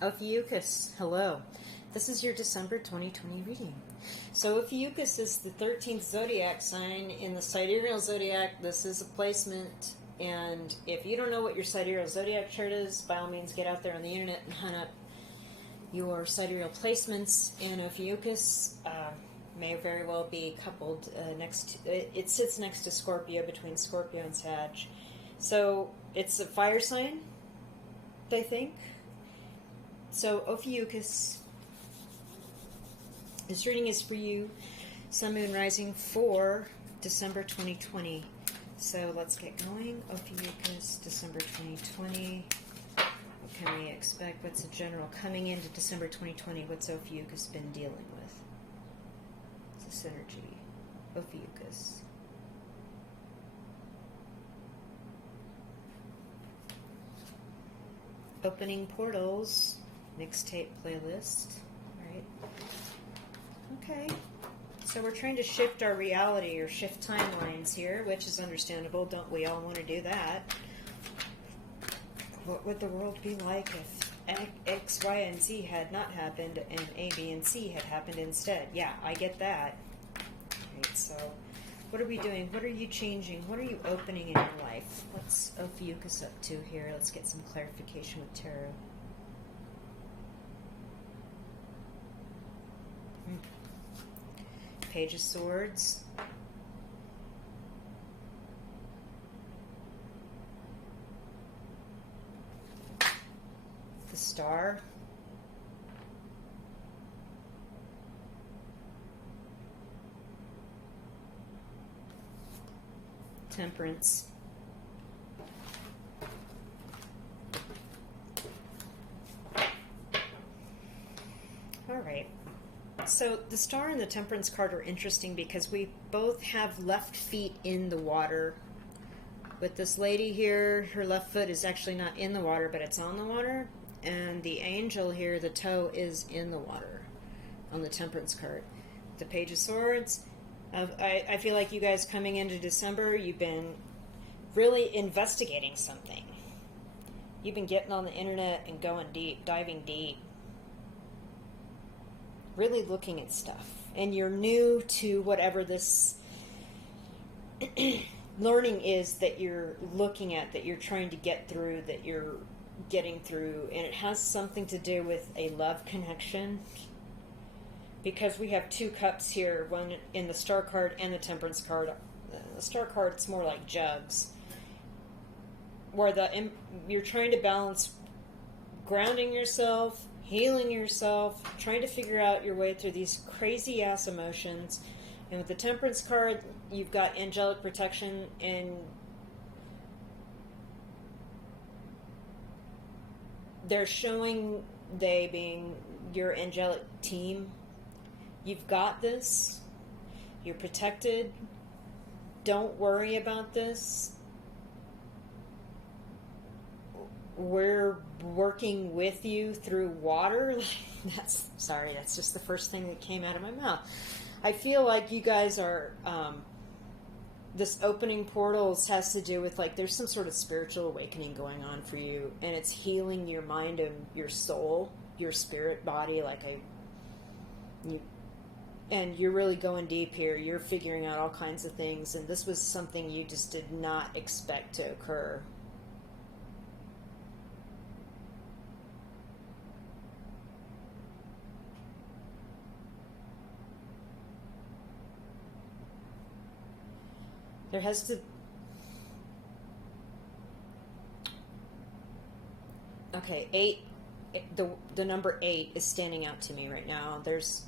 Ophiuchus, hello. This is your December 2020 reading. So Ophiuchus is the 13th zodiac sign in the sidereal zodiac. This is a placement, and if you don't know what your sidereal zodiac chart is, by all means get out there on the internet and hunt up your sidereal placements. And Ophiuchus may very well be coupled it sits next to Scorpio, between Scorpio and Sag. So it's a fire sign, I think. So Ophiuchus, this reading is for you, Sun, Moon, Rising, for December 2020. So let's get going. Ophiuchus, December 2020. What can we expect? What's the general coming into December 2020? What's Ophiuchus been dealing with? It's a synergy. Ophiuchus. Opening portals. Mixtape playlist. Right. Okay. So we're trying to shift our reality or shift timelines here, which is understandable. Don't we all want to do that? What would the world be like if X, Y, and Z had not happened and A, B, and C had happened instead? Yeah, I get that. Right, so what are we doing? What are you changing? What are you opening in your life? What's Ophiuchus up to here? Let's get some clarification with tarot. Page of Swords. The Star. Temperance. All right. So the Star and the Temperance card are interesting because we both have left feet in the water. With this lady here, her left foot is actually not in the water, but it's on the water. And the angel here, the toe is in the water on the Temperance card. The Page of Swords. I feel like you guys coming into December, you've been really investigating something. You've been getting on the internet and going deep, diving deep. Really looking at stuff, and you're new to whatever this learning is that you're looking at, that you're trying to get through, that you're getting through, and it has something to do with a love connection, because we have two cups here, one in the Star card and the Temperance card. The Star card, it's more like jugs, where you're trying to balance grounding yourself, healing yourself, trying to figure out your way through these crazy ass emotions. And with the Temperance card, you've got angelic protection, and they're showing, they being your angelic team, you've got this, you're protected, don't worry about this, we're working with you through water. That's just the first thing that came out of my mouth. I feel like you guys are, this opening portals has to do with, like, there's some sort of spiritual awakening going on for you, and it's healing your mind and your soul, your spirit body, and you're really going deep here. You're figuring out all kinds of things, and this was something you just did not expect to occur. There has to... Okay, 8. The number 8 is standing out to me right now. There's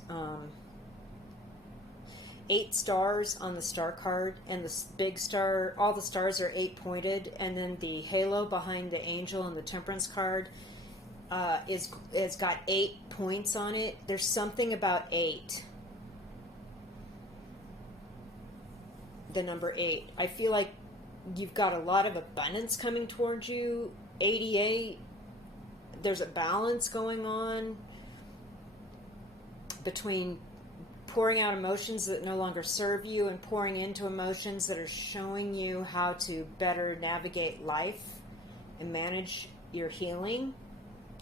8 stars on the Star card, and the big star, all the stars are 8 pointed, and then the halo behind the angel and the Temperance card is got 8 points on it. There's something about 8. The number 8. I feel like you've got a lot of abundance coming towards you. 88. There's a balance going on between pouring out emotions that no longer serve you and pouring into emotions that are showing you how to better navigate life and manage your healing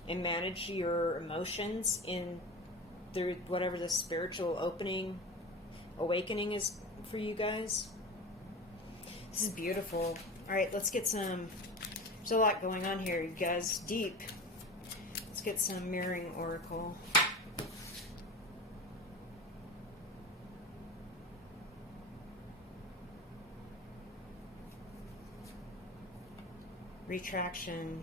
and manage your emotions in through whatever the spiritual awakening is for you guys. This is beautiful. All right, let's get some. There's a lot going on here, you guys. Deep. Let's get some mirroring oracle. Retraction.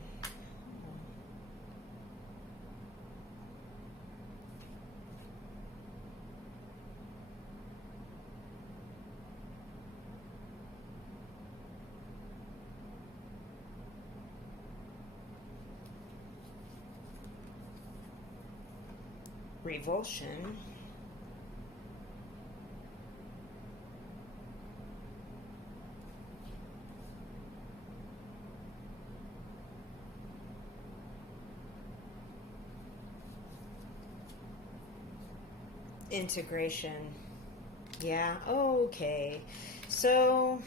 Revulsion. Integration. Yeah, okay. So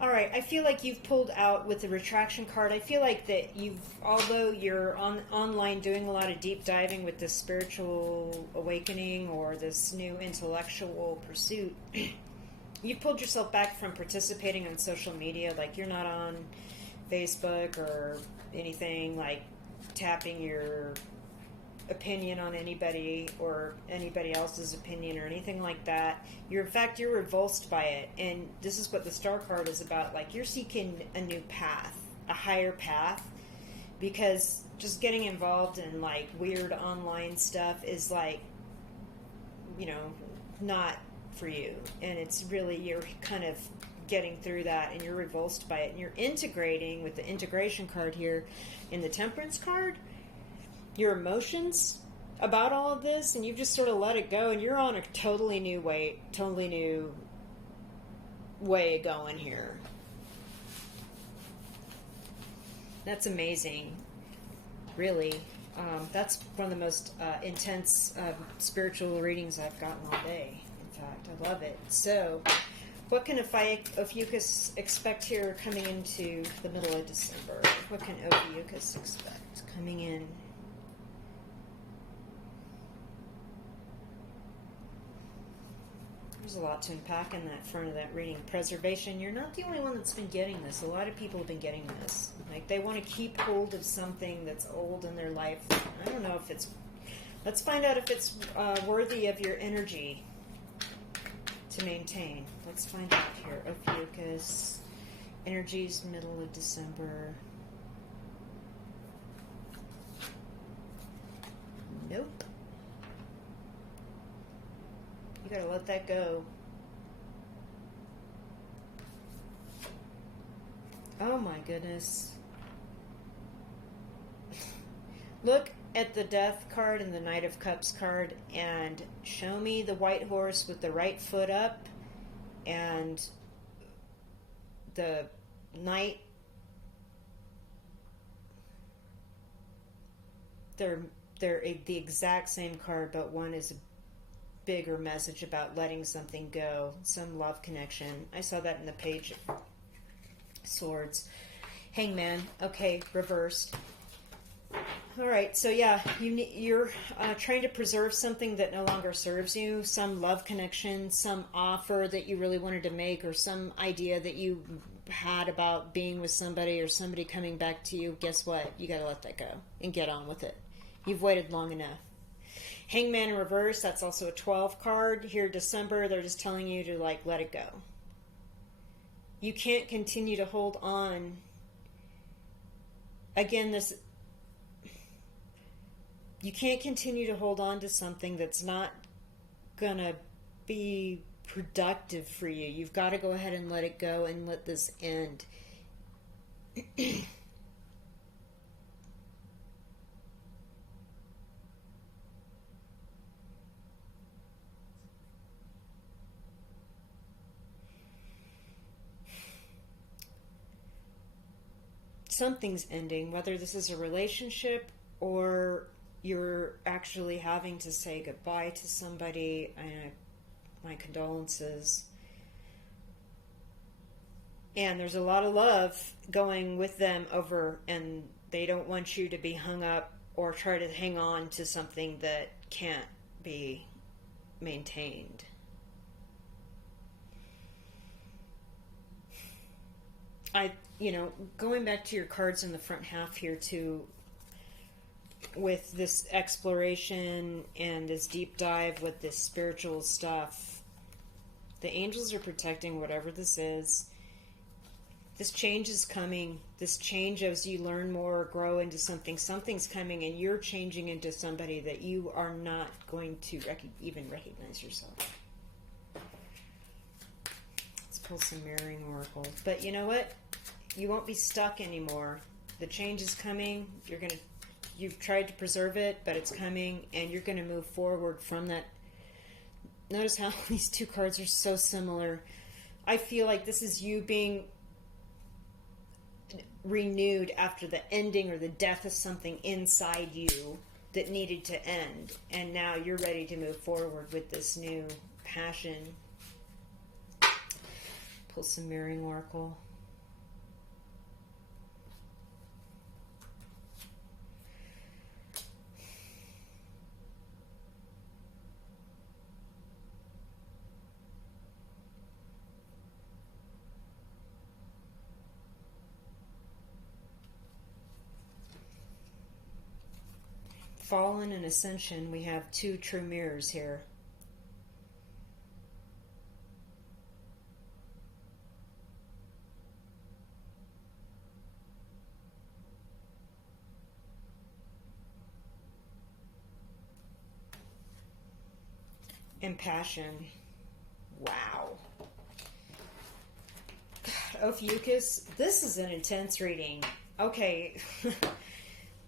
all right, I feel like you've pulled out with the retraction card. I feel like that although you're online doing a lot of deep diving with this spiritual awakening or this new intellectual pursuit, you pulled yourself back from participating on social media. Like, you're not on Facebook or anything, like tapping your opinion on anybody or anybody else's opinion or anything like that. In fact, you're revulsed by it. And this is what the star card is about. Like, you're seeking a new path, a higher path, because just getting involved in like weird online stuff is like, not for you. And it's really, you're kind of getting through that and you're revulsed by it, and you're integrating with the integration card here in the temperance card, your emotions about all of this, and you've just sort of let it go, and you're on a totally new way of going here. That's amazing, really. That's one of the most intense spiritual readings I've gotten all day. In fact, I love it. So, what can Ophiuchus expect here coming into the middle of December? What can Ophiuchus expect coming in? There's a lot to unpack in that front of that reading. Preservation. You're not the only one that's been getting this. A lot of people have been getting this. Like, they want to keep hold of something that's old in their life. I don't know if it's... Let's find out if it's worthy of your energy to maintain. Let's find out here. Ophiuchus. Energies, middle of December. Nope. You gotta let that go. Oh my goodness. Look at the Death card and the Knight of Cups card and show me the white horse with the right foot up and the Knight. They're the exact same card, but one is a bigger message about letting something go, some love connection. I saw that in the Page of Swords. Hangman. Okay, reversed. All right, so yeah, you're trying to preserve something that no longer serves you, some love connection, some offer that you really wanted to make, or some idea that you had about being with somebody or somebody coming back to you. Guess what? You got to let that go and get on with it. You've waited long enough. Hangman in reverse, that's also a 12 card. Here, December, they're just telling you to, like, let it go. You can't continue to hold on. Again, you can't continue to hold on to something that's not gonna be productive for you. You've got to go ahead and let it go and let this end. Something's ending, whether this is a relationship or you're actually having to say goodbye to somebody. My condolences. And there's a lot of love going with them over, and they don't want you to be hung up or try to hang on to something that can't be maintained. Going back to your cards in the front half here too, with this exploration and this deep dive with this spiritual stuff, the angels are protecting whatever this is. This change is coming. This change, as you learn more, grow into something, something's coming, and you're changing into somebody that you are not going to even recognize yourself. Let's pull some mirroring oracles. But you know what? You won't be stuck anymore. The change is coming. You've tried to preserve it, but it's coming, and you're going to move forward from that. Notice how these two cards are so similar. I feel like this is you being renewed after the ending or the death of something inside you that needed to end, and now you're ready to move forward with this new passion. Pull some mirroring oracle. Fallen and Ascension, we have two true mirrors here. And Passion. Wow. God, Ophiuchus, this is an intense reading. Okay.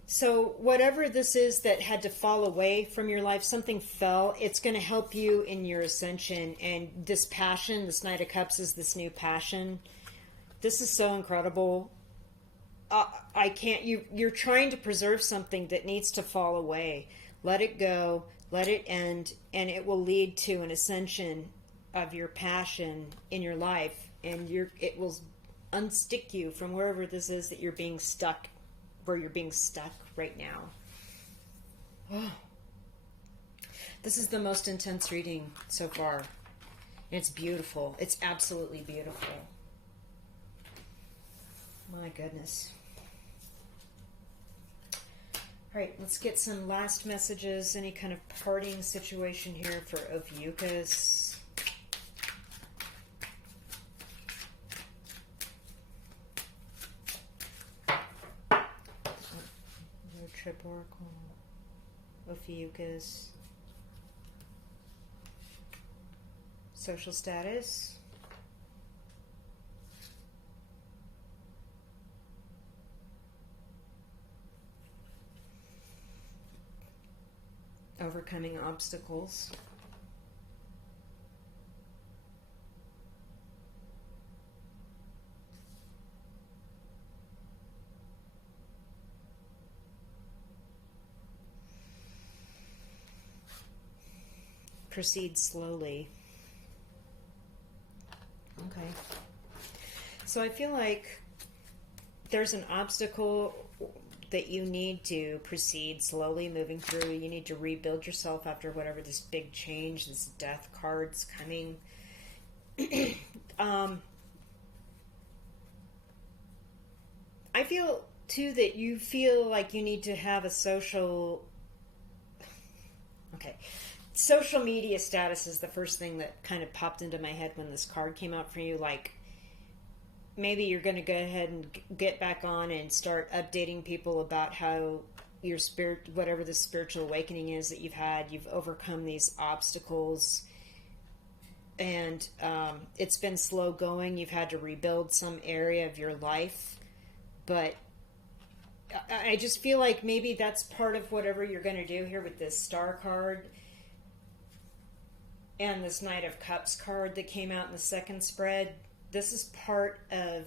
So whatever this is that had to fall away from your life, something fell, it's going to help you in your ascension. And this passion, this Knight of Cups is this new passion. This is so incredible. I can't, you're trying to preserve something that needs to fall away. Let it go, let it end, and it will lead to an ascension of your passion in your life. And it will unstick you from wherever this is that you're being stuck, where you're being stuck right now. Oh. This is the most intense reading so far. It's beautiful. It's absolutely beautiful. My goodness. All right, let's get some last messages. Any kind of parting situation here for Ophiuchus. Trip Oracle, Ophiuchus, social status, overcoming obstacles, proceed slowly. Okay. So I feel like there's an obstacle that you need to proceed slowly moving through. You need to rebuild yourself after whatever this big change, this death card's coming. I feel too that you feel like you need to have a social media status is the first thing that kind of popped into my head when this card came out for you. Like, maybe you're going to go ahead and get back on and start updating people about how your spirit, whatever the spiritual awakening is that you've overcome these obstacles, and it's been slow going. You've had to rebuild some area of your life, but I just feel like maybe that's part of whatever you're going to do here with this Star card and this Knight of Cups card that came out in the second spread. This is part of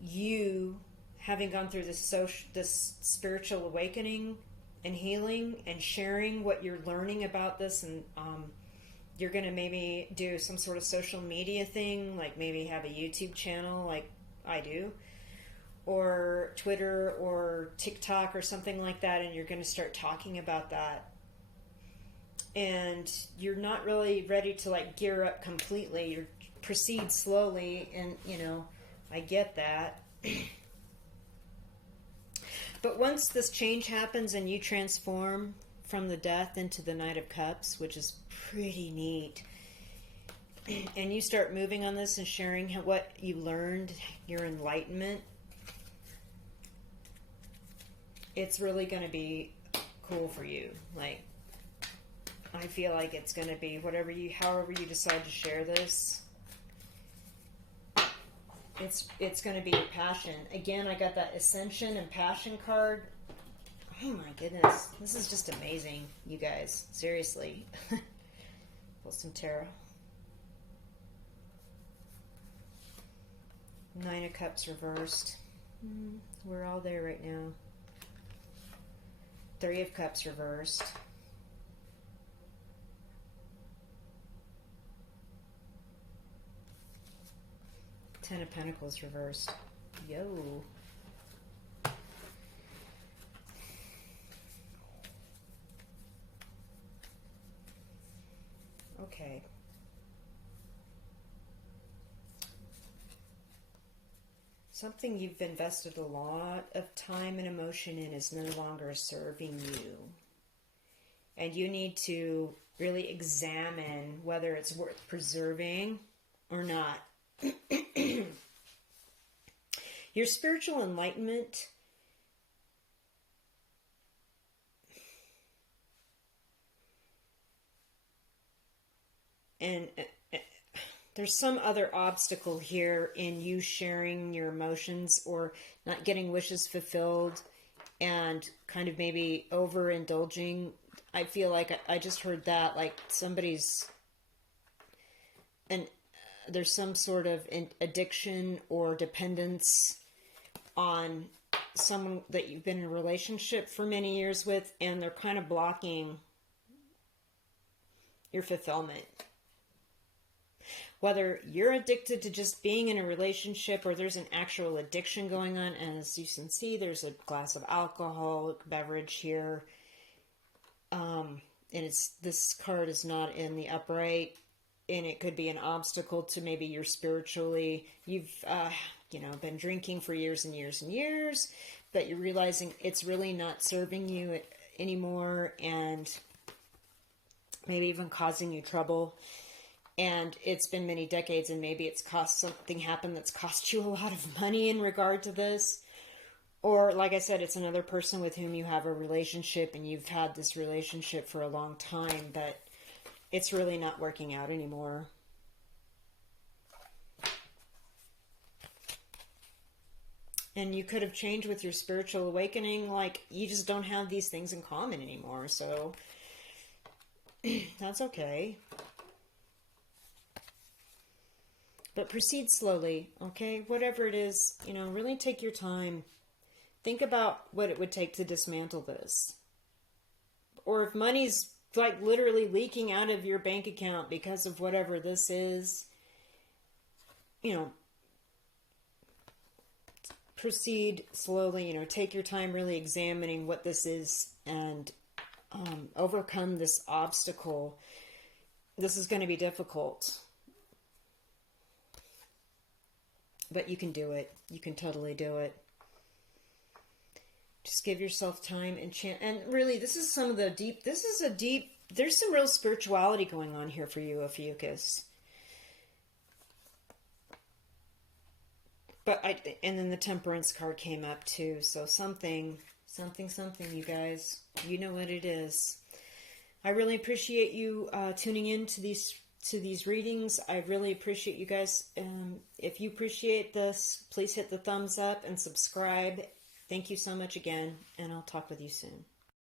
you having gone through this spiritual awakening and healing and sharing what you're learning about this. And you're going to maybe do some sort of social media thing, like maybe have a YouTube channel like I do, or Twitter or TikTok or something like that, and you're going to start talking about that. And you're not really ready to like gear up completely. You proceed slowly, and I get that. But once this change happens and you transform from the Death into the Knight of Cups, which is pretty neat, and you start moving on this and sharing what you learned, your enlightenment, it's really going to be cool for you. Like, I feel like it's going to be however you decide to share this, it's going to be your passion. Again, I got that Ascension and Passion card. Oh my goodness. This is just amazing, you guys. Seriously. Pull some tarot. Nine of Cups reversed. We're all there right now. Three of Cups reversed. Ten of Pentacles reversed. Yo. Okay. Something you've invested a lot of time and emotion in is no longer serving you. And you need to really examine whether it's worth preserving or not. Your spiritual enlightenment and there's some other obstacle here in you sharing your emotions or not getting wishes fulfilled and kind of maybe overindulging. I feel like I just heard that, like somebody's there's some sort of addiction or dependence on someone that you've been in a relationship for many years with, and they're kind of blocking your fulfillment. Whether you're addicted to just being in a relationship or there's an actual addiction going on, and as you can see, there's a glass of alcoholic beverage here. And this card is not in the upright. And it could be an obstacle to maybe you're spiritually, you've, been drinking for years and years and years, but you're realizing it's really not serving you anymore and maybe even causing you trouble. And it's been many decades, and maybe it's something happened that's cost you a lot of money in regard to this. Or, like I said, it's another person with whom you have a relationship and you've had this relationship for a long time, but it's really not working out anymore. And you could have changed with your spiritual awakening. Like, you just don't have these things in common anymore. So, that's okay. But proceed slowly, okay? Whatever it is, really take your time. Think about what it would take to dismantle this. Or if money's like literally leaking out of your bank account because of whatever this is, proceed slowly, take your time really examining what this is and overcome this obstacle. This is going to be difficult, but you can do it. You can totally do it. Just give yourself time and really, this is there's some real spirituality going on here for you, OPHIUCHUS. And then the Temperance card came up too. So something, you guys, you know what it is. I really appreciate you tuning in to these readings. I really appreciate you guys. If you appreciate this, please hit the thumbs up and subscribe. Thank you so much again, and I'll talk with you soon.